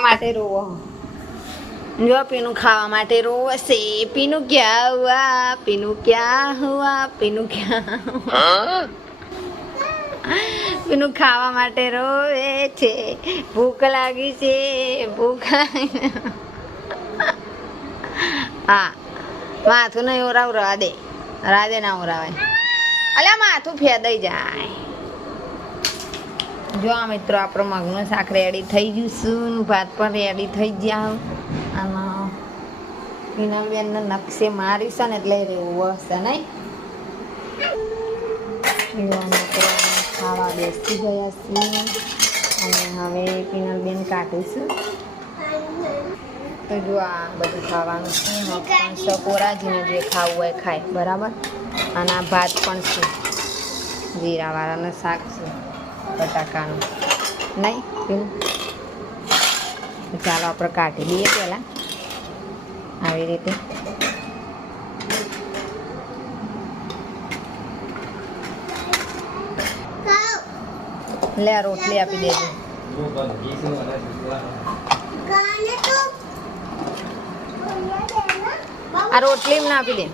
માટે રોવો જો પીનું ખાવા માટે રોવશે પીનું ક્યાં હુઆ પીનું ક્યાં હુઆ પીનું ક્યાં પીનું ખાવા માટે રોવે છે ભૂખ લાગી છે ભૂખ હા માથું નહીં ઓરાવ રાધે ના ઓરાવાય અલ્યા માથું ફેદાઈ જાય જો આ મિત્રો આપણો મગનું શાક રેડી થઈ ગયું શું ભાત પણ રેડી થઈ ગયા અને પીનલબેનને નકશે મારીશ ને એટલે રહેવું હશે નહીં ખાવા બેસી ગયા છીએ અને હવે પીનલબેન કાઢીશું તો જો આ બધું ખાવાનું છે મગ સકોરાજીને જે ખાવું હોય ખાય બરાબર અને આ ભાત પણ છે જીરાવાળાનું શાક છે બટાકાનું નહીં ચાલો આપણે કાઢી દઈએ પહેલાં આવી રીતે લે આ રોટલી આપી દેજો આ રોટલી ના આપી દે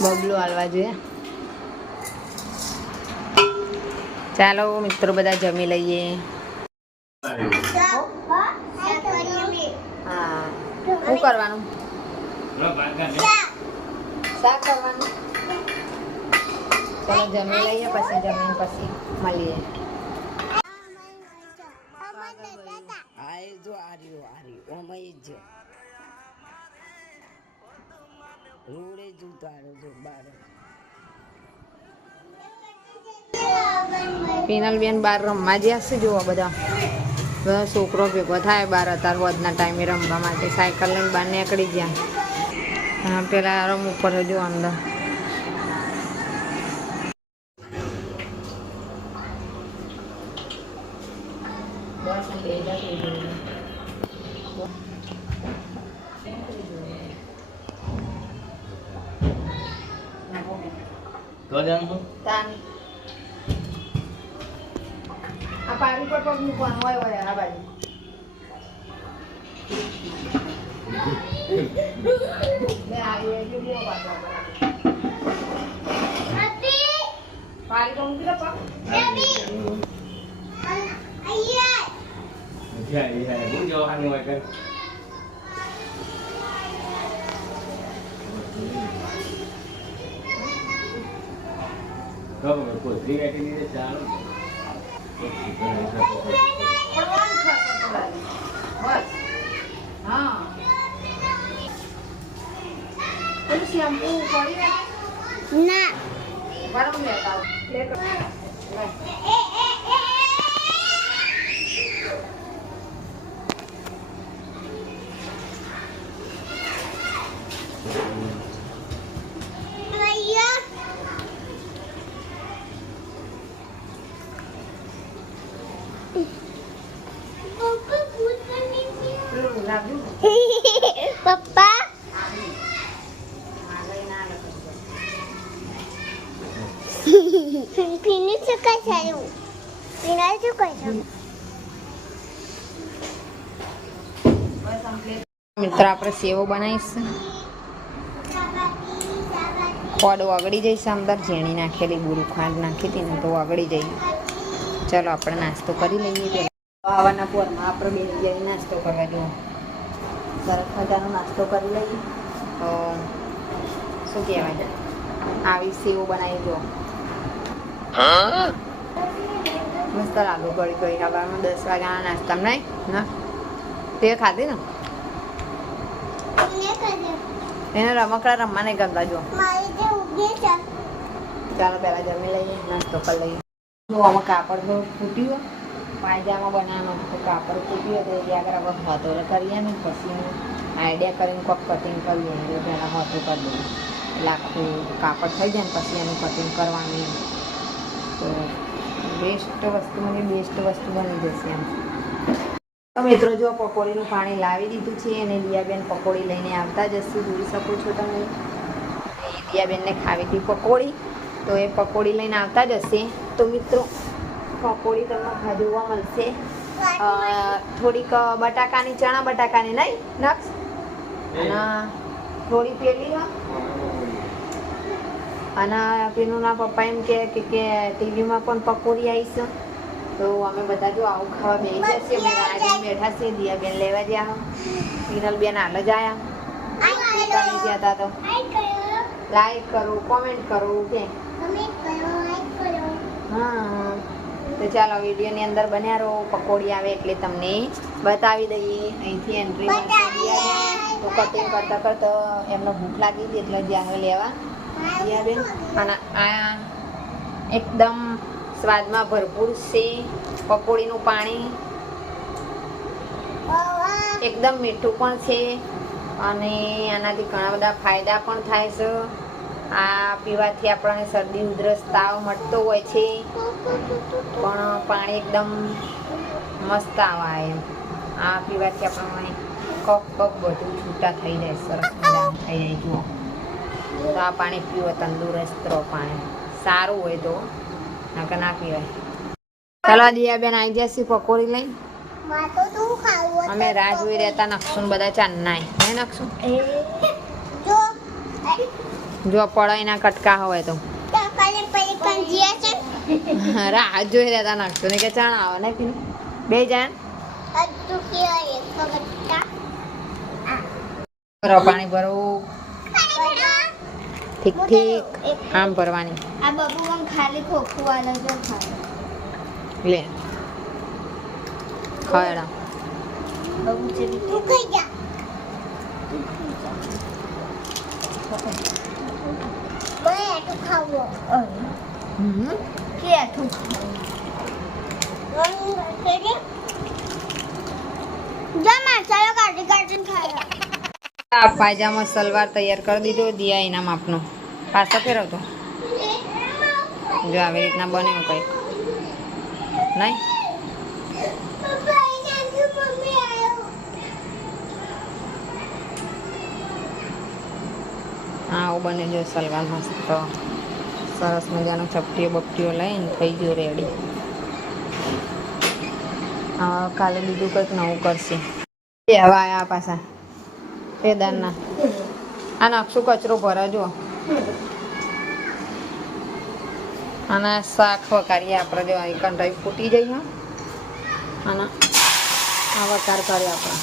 બબલું હાલવા જોઈએ ચાલો મિત્રો બધા જમી લઈએ હા શું કરવાનું શાક કરવાનું ચાલો જમી લઈએ પછી જમીન પછી મળીએ પીનલબેન બહાર રમવા જ્યાં છે જોવા બધા છોકરો ભેગો થાય બહાર અત્યારે વધના ટાઈમે રમવા માટે સાયકલ લઈને બહાર નીકળી ગયા પેલા રમ ઉપર જો અંદર આ પારી પર પગ મૂકવાનું હોય આ બાજુ પારી પર મૂકી ના પપ્પા પીને શું કઈ થયું પીના શું કઈ થયું મિત્ર આપણે સેવો બનાવીશું ખોડ વગડી જઈશ અંદર ઝીણી નાખેલી બુરું ખાંડ નાખી હતી ને તો વગડી જઈએ ચાલો આપણે નાસ્તો કરી લઈએ પેલા હવાના પોરમાં આપણે બે જગ્યાએ નાસ્તો કરવા જુઓ સરસ મજાનો નાસ્તો કરી લઈએ તો શું કહેવાય આવી સેવો બનાવી જુઓ મસ્ત લાગુ ગળી ગઈ હવામાં 10 વાગ્યાના નાસ્તામાં નહીં ના તે ખાધી ને એને રમકડા રમવા નહીં ગમતા જો ચાલો પહેલાં જમી લઈએ નાસ્તો કરી લઈએ જો આમાં કાપડ તો ફૂટ્યું પાયજામા બનાવવાનું તો કાપડ ફૂટ્યું તો એ આગળ આપણે હોતો કરીએ ને પછી આઈડિયા કરીને કોઈક કટિંગ કરીએ એટલે પહેલાં હોતો કરી દઈએ એટલે આખું કાપડ થઈ જાય ને પછી એનું કટિંગ કરવાનું તો બેસ્ટ વસ્તુ મને બેસ્ટ વસ્તુ બની જશે એમ તો મિત્રો જો પકોડીનું પાણી લાવી દીધું છે અને લિયાબેન પકોડી લઈને આવતા જશે જોઈ શકો છો તમે લિયાબેનને ખાવી હતી પકોડી તો એ પકોડી લઈને આવતા જ હશે. તો મિત્રો પકોડી તમને જોવા મળશે. થોડીક બટાકાની, ચણા બટાકાની નહીં નક્ષ, અને થોડી પેલી અને પેલું પપ્પા એમ કે ટીવીમાં પણ પકોડી આવી છે. તો અમે બધા જો આવું ખાવા બેસી જશે. અમે રાહ બેઠા છીએ. દિયાબેન લેવા ગયા, હિરલબેન હાલ જ આવ્યા ગયા હતા. તો લાઈક કરો, કોમેન્ટ કરો કે હા. તો ચાલો વિડીયોની અંદર બન્યા રહો. પકોડી આવે એટલે તમને બતાવી દઈએ. અહીંથી એન્ટ્રી તો કટિંગ કરતા કરતા એમને ભૂખ લાગી હતી એટલે જ્યાં લેવા દિયાબેન. અને આ એકદમ સ્વાદમાં ભરપૂર છે પકોડીનું પાણી, એકદમ મીઠું પણ છે અને આનાથી ઘણા બધા ફાયદા પણ થાય છે. આ પીવાથી આપણને શરદી, ઉધરસ, તાવ મટતો હોય છે, પણ પાણી એકદમ મસ્ત આવે એમ. આ પીવાથી આપણને કફ બધું છૂટા થઈ જાય, સરસ મજા થઈ જાય. જુઓ તો આ પાણી પીવો, તંદુરસ્ત રહો. પાણી સારું હોય તો નકર ના પીવાય. ચાલો દિયાબેન આવી જશે પકોડી લઈને. અમે રાહ જોઈ રહેતા નક્ષુન બધા ચાંદના હે નક્ષુન. જો પડાઈના કટકા હોય તો રાહ જોઈ રહેતા નક્ષુન કે ચાણ આવે ને પીને બે જાણ પાણી ભરવું ઠીક ઠીક આમ ભરવાની. આ બબુ આમ ખાલી ખોખું વાળો જો લે ખાયડા બબુ ચલી તું ખાઈ જા મેં આટું ખાવો કે આટું જમા ચાલો કાઢી કાઢીને ખાયા. પાયજામા સલવાર તૈયાર કરી દીધો. દિયા એના માપનો પાછો ફેરવતો. જો આવી રીતના બન્યું કંઈક નહીં. હા આવું બને જો સલવાર મસ્ત સરસ મજાનો ચપટીઓ બપટીઓ લઈને થઈ ગયો રેડી. હા કાલે બીજું કંઈક નવું કરશે. હવે આયા પાછા પેદારના આ નકશું કચરો ભરા જુઓ. અને શાક વઘારીએ આપણે જો કંટાઈ ફૂટી જઈએ અને આ વઘાર કરીએ આપણે.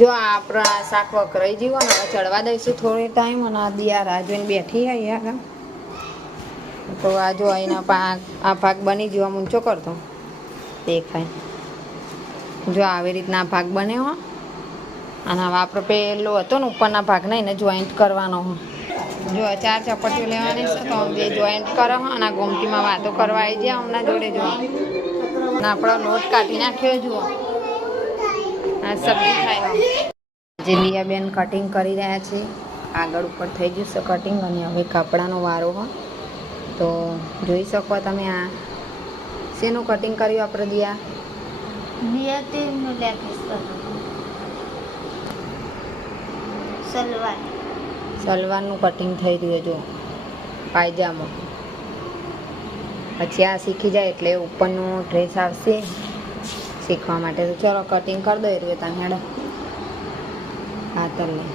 જો આપણા શાક વઘરાઈ ગયું ને હવે ચડવા દઈશું થોડી ટાઈમ. અને આ દિયા રાહ જોઈને બેઠી આવી આગળ. તો આ જો અહીંના આ ભાગ બની ગયો. ઊંચો કરતો દેખાય. જો આવી રીતના ભાગ બન્યો. અને હવે આપણે પેલો હતો ને ઉપરના ભાગને એને જોઈન્ટ કરવાનો. જો 4 ચપટીઓ લેવાની છે તો બે જોઈન્ટ કરો. અને આ ગોમતીમાં વાતો કરવા આવી જાય હમણાં જોડે. જો અને આપણો લોટ કાઢી નાખ્યો. જુઓ આ સબ્જી થાય. જે દિયાબેન કટિંગ કરી રહ્યા છે. આગળ ઉપર થઈ ગયું છે કટિંગ. અને હવે કાપડાનો વારો હોય તો જોઈ શકો તમે. આ શેનું કટિંગ કર્યું આપણે દિયા? સલવારનું કટિંગ થઈ રહ્યું. જો પાયજામો. પછી આ શીખી જાય એટલે ઉપરનો ડ્રેસ આવશે શીખવા માટે. તો ચલો કટિંગ કરી દો. એટલે તમે હેડો હાથર લઈ.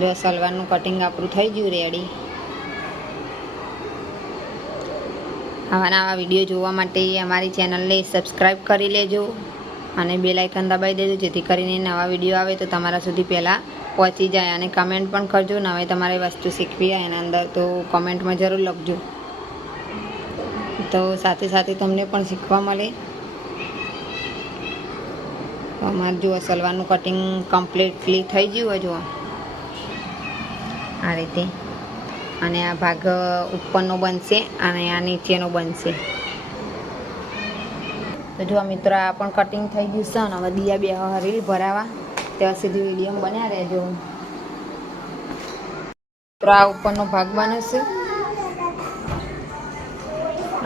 જો સલવારનું કટિંગ આપણું થઈ ગયું રેડી. આવા નવા વિડીયો જોવા માટે અમારી ચેનલને સબસ્ક્રાઈબ કરી લેજો અને બેલ આઇકન દબાવી દેજો, જેથી કરીને નવા વિડીયો આવે તો તમારા સુધી પહેલાં પહોંચી જાય. અને કમેન્ટ પણ કરજો. નવે તમારે વસ્તુ શીખવી હોય એના અંદર તો કમેન્ટમાં જરૂર લખજો, તો સાથે સાથે તમને પણ શીખવા મળે. અમારે જુઓ સલવારનું કટિંગ કમ્પ્લીટલી થઈ ગયું હોય જુઓ આ રીતે. અને આ ભાગ ઉપરનો બનશે અને આ નીચેનો બનશે. તો જો મિત્રો આ પણ કટિંગ થઈ ગયું છે. અને હવે દિયા બે રીલ ભરાવા ત્યાં સુધી વિડીયો બન્યા રહેજો. તો આ ઉપરનો ભાગ બને છે.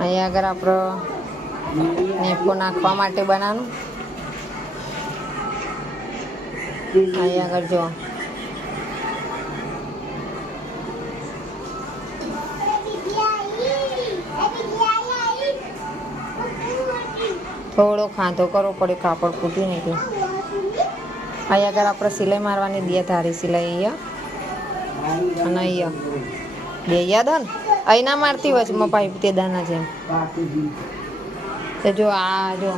અહીંયા આગળ આપણો નેફો નાખવા માટે બનાવવાનું. અહીંયા આગળ જો થોડો ખાંધો કરવો પડે, કાપડ ફૂટી નહીં ગયું. અહીંયા આગળ આપણે સિલાઈ મારવાની દે ધારી સિલાઈ અહીંયા અને અહીંયા બે યાદ ને અહીં ના મારતી વચમાં પાઇપ તે દાના જેમ. તો જો આ જો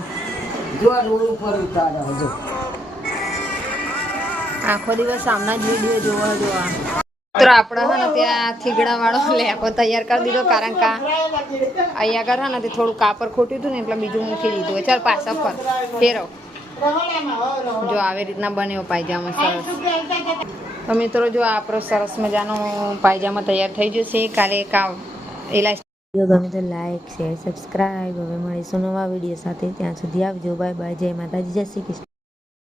આખો દિવસ સામના જ વિડીયો જોવા જોવા. તો આપણે હે ને ત્યાં થીગડા વાળો લેપો તૈયાર કરી દીધો, કારણ કે અહીંયા આગળ હે ને તે થોડું કાપડ ખોટ્યું હતું ને એટલે બીજું મૂકી દીધું હોય. ચાલ પાછા પર ફેરવ. જો આવી રીતના બન્યો પાયજામા સરસ. તો મિત્રો જો આપણો સરસ મજાનો પાયજામા તૈયાર થઈ ગયો છે. કાલે વિડીયો ગમે તો લાઈક શેર સબસ્ક્રાઈબ. હવે મળીશું નવા વિડીયો સાથે. ત્યાં સુધી આવજો. Bye bye. જય માતાજી. જય શ્રી કૃષ્ણ.